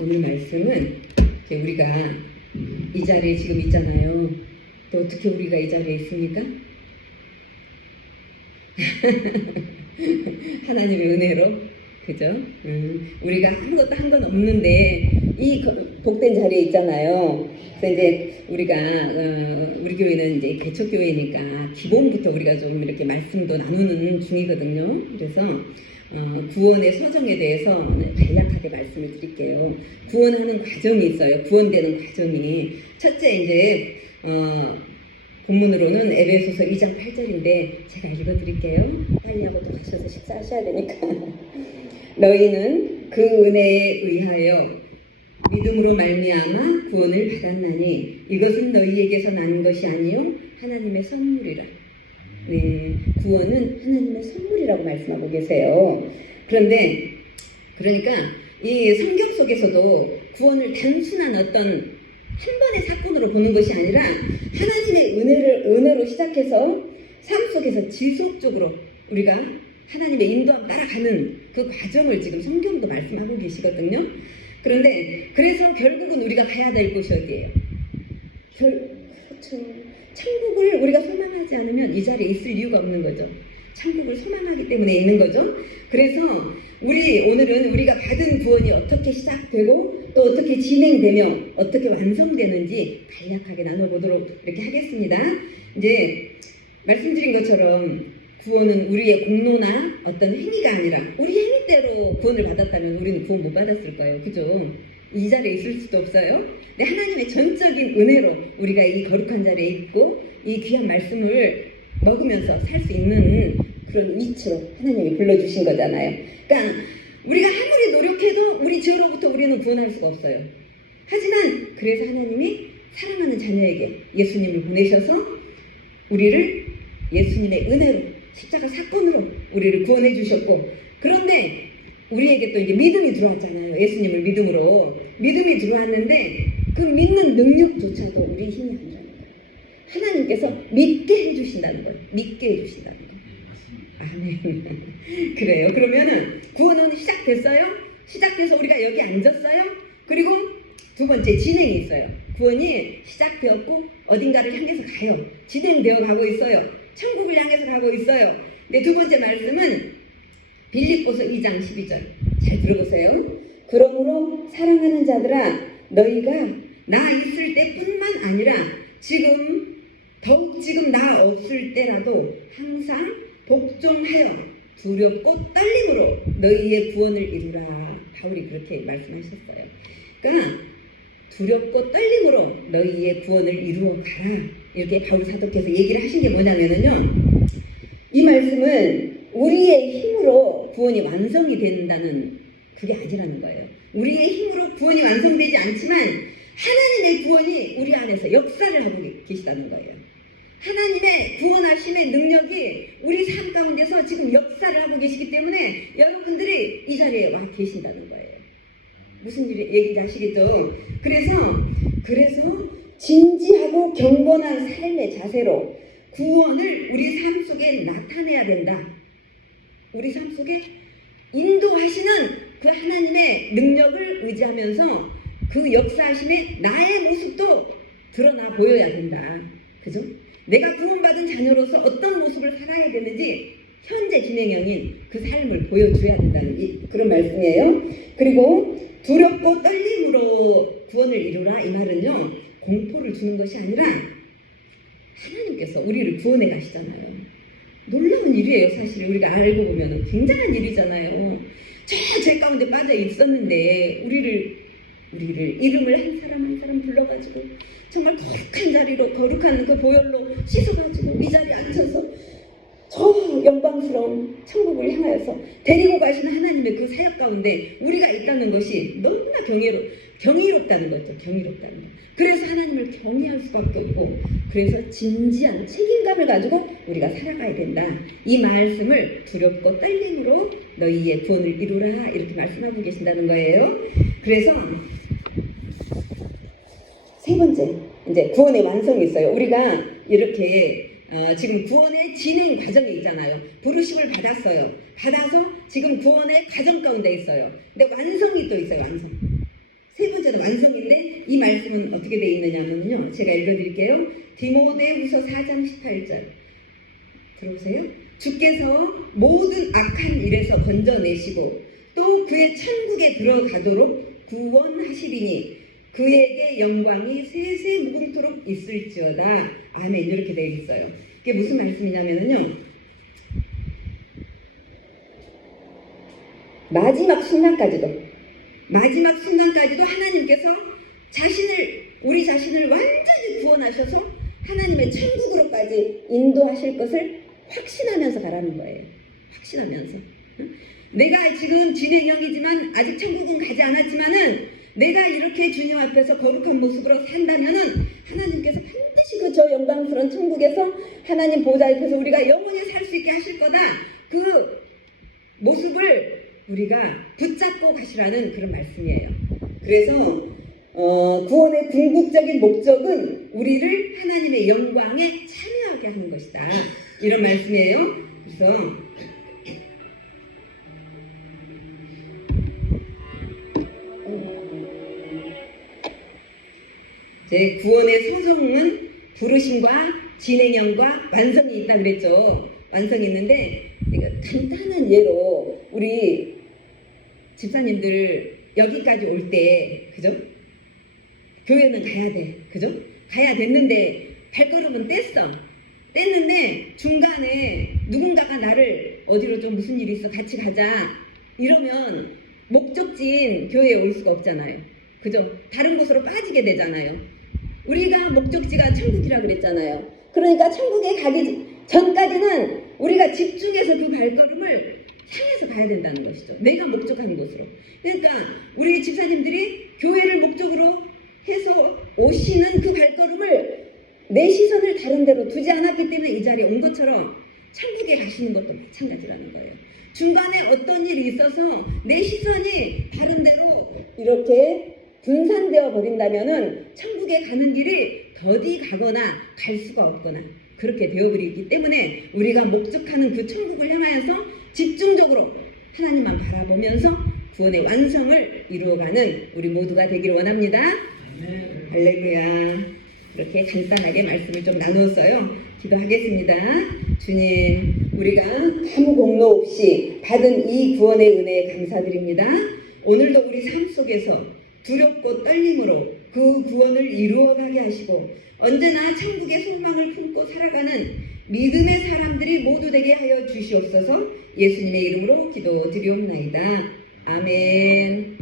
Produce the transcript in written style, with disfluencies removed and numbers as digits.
오늘 말씀은 우리가 이 자리에 지금 있잖아요. 또 어떻게 우리가 이 자리에 있습니까? 하나님의 은혜로, 그죠? 우리가 한 것도 한 건 없는데 이 복된 자리에 있잖아요. 그래서 이제 우리가 우리 교회는 이제 개척교회니까 기본부터 우리가 좀 이렇게 말씀도 나누는 중이거든요. 그래서 구원의 서정에 대해서 간략하게 말씀을 드릴게요. 구원하는 과정이 있어요. 구원되는 과정이. 첫째 이제 본문으로는 에베소서 2장 8절인데 제가 읽어드릴게요. 빨리 하고 또 가셔서 식사하셔야 되니까. 너희는 그 은혜에 의하여 믿음으로 말미암아 구원을 받았나니 이것은 너희에게서 난 것이 아니요 하나님의 선물이라. 네, 구원은 하나님의 선물이라고 말씀하고 계세요. 그런데 그러니까 이 성경 속에서도 구원을 단순한 어떤 한 번의 사건으로 보는 것이 아니라 하나님의 은혜로 시작해서 삶 속에서 지속적으로 우리가 하나님의 인도함 따라가는 그 과정을 지금 성경도 말씀하고 계시거든요. 그런데 그래서 결국은 우리가 가야 될 곳이 어디예요? 그렇죠. 천국을 우리가 소망하지 않으면 이 자리에 있을 이유가 없는 거죠. 천국을 소망하기 때문에 있는 거죠. 그래서 오늘은 우리가 받은 구원이 어떻게 시작되고 또 어떻게 진행되며 어떻게 완성되는지 간략하게 나눠보도록 이렇게 하겠습니다. 이제 말씀드린 것처럼 구원은 우리의 공로나 어떤 행위가 아니라 우리 행위대로 구원을 받았다면 우리는 구원 못 받았을 거예요. 그죠? 이 자리에 있을 수도 없어요. 근데 하나님의 전적인 은혜로 우리가 이 거룩한 자리에 있고 이 귀한 말씀을 먹으면서 살 수 있는 그런 위치로 하나님이 불러주신 거잖아요. 그러니까 우리가 아무리 노력해도 우리 죄로부터 우리는 구원할 수가 없어요. 하지만 그래서 하나님이 사랑하는 자녀에게 예수님을 보내셔서 우리를 예수님의 은혜로 십자가 사건으로 우리를 구원해 주셨고, 그런데 우리에게 또 이제 믿음이 들어왔잖아요. 예수님을 믿음이 들어왔는데 그 믿는 능력조차도 우리 힘이 아니라는 거예요. 하나님께서 믿게 해주신다는 거예요. 믿게 해주신다는 거예요. 아멘. 그래요. 그러면은 구원은 시작됐어요. 시작돼서 우리가 여기 앉았어요. 그리고 두 번째 진행이 있어요. 구원이 시작되었고 어딘가를 향해서 가요. 진행되어 가고 있어요. 천국을 향해서 가고 있어요. 근데 두 번째 말씀은 빌립보서 2장 12절. 잘 들어보세요. 그러므로 사랑하는 자들아 너희가 나 있을 때뿐만 아니라 더욱 지금 나 없을 때라도 항상 복종하여 두렵고 떨림으로 너희의 구원을 이루라. 바울이 그렇게 말씀하셨어요. 그러니까 두렵고 떨림으로 너희의 구원을 이루어 가라. 이렇게 바울 사도께서 얘기를 하신 게 뭐냐면요. 이 말씀은 우리의 힘으로 구원이 완성이 된다는 그게 아니라는 거예요. 우리의 힘으로 구원이 완성되지 않지만 하나님의 구원이 우리 안에서 역사를 하고 계시다는 거예요. 하나님의 구원하심의 능력이 우리 삶 가운데서 지금 역사를 하고 계시기 때문에 여러분들이 이 자리에 와 계신다는 거예요. 무슨 얘기인지 아시겠죠? 그래서 진지하고 경건한 삶의 자세로 구원을 우리 삶 속에 나타내야 된다. 우리 삶 속에 인도하시는 그 하나님의 능력을 의지하면서 그 역사하심의 나의 모습도 드러나 보여야 된다. 그죠? 내가 구원받은 자녀로서 어떤 모습을 살아야 되는지 현재 진행형인 그 삶을 보여줘야 된다는 그런 말씀이에요. 그리고 두렵고 떨림으로 구원을 이루라. 이 말은요. 공포를 주는 것이 아니라 하나님께서 우리를 구원해 가시잖아요. 놀라운 일이에요. 사실 우리가 알고 보면 굉장한 일이잖아요. 저 죄 가운데 빠져 있었는데 우리를 이름을 한 사람 불러가지고 정말 거룩한 자리로 거룩한 그 보혈로 씻어가지고 이 자리에 앉혀서 저 영광스러운 천국을 향하여서 데리고 가시는 하나님의 그 사역 가운데 우리가 있다는 것이 너무나 경이롭다는 거죠. 경이롭다는 거. 그래서 하나님을 경외할 수밖에 없고 그래서 진지한 책임감을 가지고 우리가 살아가야 된다. 이 말씀을 두렵고 떨림으로 너희의 구원을 이루라. 이렇게 말씀하고 계신다는 거예요. 그래서 세 번째 이제 구원의 완성이 있어요. 우리가 이렇게 지금 구원의 진행 과정에 있잖아요. 부르심을 받아서 지금 구원의 과정 가운데 있어요. 근데 완성이 또 있어요. 완성. 완성인데 이 말씀은 어떻게 되어 있느냐면요. 제가 읽어드릴게요. 디모데후서 4장 18절 들어보세요. 주께서 모든 악한 일에서 건져내시고 또 그의 천국에 들어가도록 구원하시리니 그에게 영광이 세세 무궁토록 있을지어다. 아멘. 이렇게 되어 있어요. 이게 무슨 말씀이냐면요. 마지막 순간까지도 하나님께서 우리 자신을 완전히 구원하셔서 하나님의 천국으로까지 인도하실 것을 확신하면서 가라는 거예요. 확신하면서. 내가 지금 진행형이지만 아직 천국은 가지 않았지만은 내가 이렇게 주님 앞에서 거룩한 모습으로 산다면은 하나님께서 반드시 그 저 영광스러운 천국에서 하나님 보좌 앞에서 우리가 영원히 살 수 있게 하실 거다. 그 모습을 우리가 붙잡고 가시라는 그런 말씀이에요. 그래서 구원의 궁극적인 목적은 우리를 하나님의 영광에 참여하게 하는 것이다. 이런 말씀이에요. 그래서 제 구원의 소송은 부르심과 진행형과 완성이 있다 그랬죠. 완성이 있는데 간단한 예로 우리 집사님들 여기까지 올 때 그죠? 교회는 가야 돼. 그죠? 가야 됐는데 발걸음은 뗐는데 중간에 누군가가 나를 어디로 좀 무슨 일이 있어 같이 가자 이러면 목적지인 교회에 올 수가 없잖아요. 그죠? 다른 곳으로 빠지게 되잖아요. 우리가 목적지가 천국이라 그랬잖아요. 그러니까 천국에 가기 전까지는 우리가 집중해서 그 발걸음을 향해서 가야 된다는 것이죠. 내가 목적한 곳으로. 그러니까 우리 집사님들이 교회를 목적으로 해서 오시는 그 발걸음을 내 시선을 다른 데로 두지 않았기 때문에 이 자리에 온 것처럼 천국에 가시는 것도 마찬가지라는 거예요. 중간에 어떤 일이 있어서 내 시선이 다른 데로 이렇게 분산되어 버린다면은 천국에 가는 길이 더디 가거나 갈 수가 없거나 그렇게 되어버리기 때문에 우리가 목적하는 그 천국을 향하여서 집중적으로 하나님만 바라보면서 구원의 완성을 이루어가는 우리 모두가 되기를 원합니다. 할렐루야. 그렇게 간단하게 말씀을 좀 나누었어요. 기도하겠습니다. 주님, 우리가 아무 공로 없이 받은 이 구원의 은혜에 감사드립니다. 오늘도 우리 삶 속에서 두렵고 떨림으로 그 구원을 이루어가게 하시고 언제나 천국의 소망을 품고 살아가는 믿음의 사람들이 모두 되게 하여 주시옵소서. 예수님의 이름으로 기도드리옵나이다. 아멘.